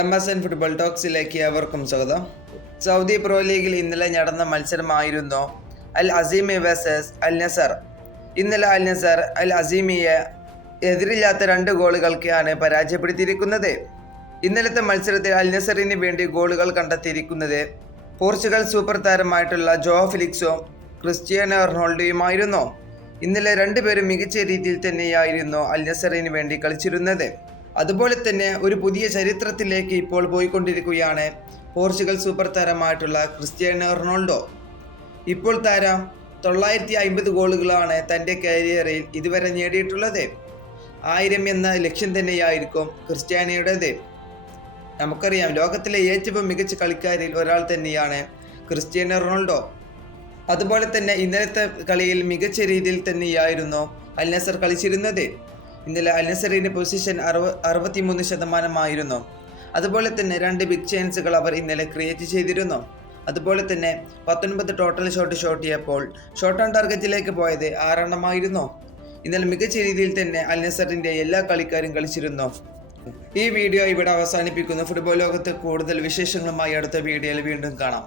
M S N football ടോക്സിലേക്ക് അവർക്കും സ്വാഗതം. സൗദി പ്രോ ലീഗിൽ ഇന്നലെ നടന്ന മത്സരമായിരുന്നു അൽ അസീമി വേഴ്സസ് അൽ നസർ. ഇന്നലെ അൽ നസർ അൽ അസീമിയെ എതിരില്ലാത്ത രണ്ട് ഗോളുകൾക്കാണ് പരാജയപ്പെടുത്തിയിരിക്കുന്നത്. ഇന്നലത്തെ മത്സരത്തിൽ അൽ നസറിന് വേണ്ടി ഗോളുകൾ കണ്ടെത്തിയിരിക്കുന്നത് പോർച്ചുഗൽ സൂപ്പർ താരമായിട്ടുള്ള ജോ ഫിലിക്സും ക്രിസ്ത്യാനോ റൊണാൾഡോയുമായിരുന്നു. ഇന്നലെ രണ്ടുപേരും മികച്ച രീതിയിൽ തന്നെയായിരുന്നു അൽ നസറിന് വേണ്ടി കളിച്ചിരുന്നത്. അതുപോലെ തന്നെ ഒരു പുതിയ ചരിത്രത്തിലേക്ക് ഇപ്പോൾ പോയിക്കൊണ്ടിരിക്കുകയാണ് പോർച്ചുഗൽ സൂപ്പർ താരമായിട്ടുള്ള ക്രിസ്ത്യാനോ റൊണാൾഡോ. ഇപ്പോൾ താരം തൊള്ളായിരത്തി അമ്പത് ഗോളുകളാണ് തന്റെ കരിയറിൽ ഇതുവരെ നേടിയിട്ടുള്ളത്. ആയിരം എന്ന ലക്ഷ്യം തന്നെയായിരിക്കും ക്രിസ്ത്യാനോയുടേത്. നമുക്കറിയാം ലോകത്തിലെ ഏറ്റവും മികച്ച കളിക്കാരിൽ ഒരാൾ തന്നെയാണ് ക്രിസ്ത്യാനോ റൊണാൾഡോ. അതുപോലെ തന്നെ ഇന്നലത്തെ കളിയിൽ മികച്ച രീതിയിൽ തന്നെയായിരുന്നു അൽ നസർ കളിച്ചിരുന്നത്. ഇന്നലെ അൽനസറിന്റെ പൊസിഷൻ അറുപ അറുപത്തിമൂന്ന് ശതമാനമായിരുന്നു. അതുപോലെ തന്നെ രണ്ട് ബിഗ് ചാൻസുകൾ അവർ ഇന്നലെ ക്രിയേറ്റ് ചെയ്തിരുന്നു. അതുപോലെ തന്നെ പത്തൊൻപത് ടോട്ടൽ ഷോട്ട് ഷോട്ട് ചെയ്യപ്പോൾ ഷോട്ട് ഓൺ ടാർഗറ്റിലേക്ക് പോയത് ആറെണ്ണമായിരുന്നു. ഇന്നലെ മികച്ച രീതിയിൽ തന്നെ അൽനസറിന്റെ എല്ലാ കളിക്കാരും കളിച്ചിരുന്നു. ഈ വീഡിയോ ഇവിടെ അവസാനിപ്പിക്കുന്നു. ഫുട്ബോൾ ലോകത്ത് കൂടുതൽ വിശേഷങ്ങളുമായി അടുത്ത വീഡിയോയിൽ വീണ്ടും കാണാം.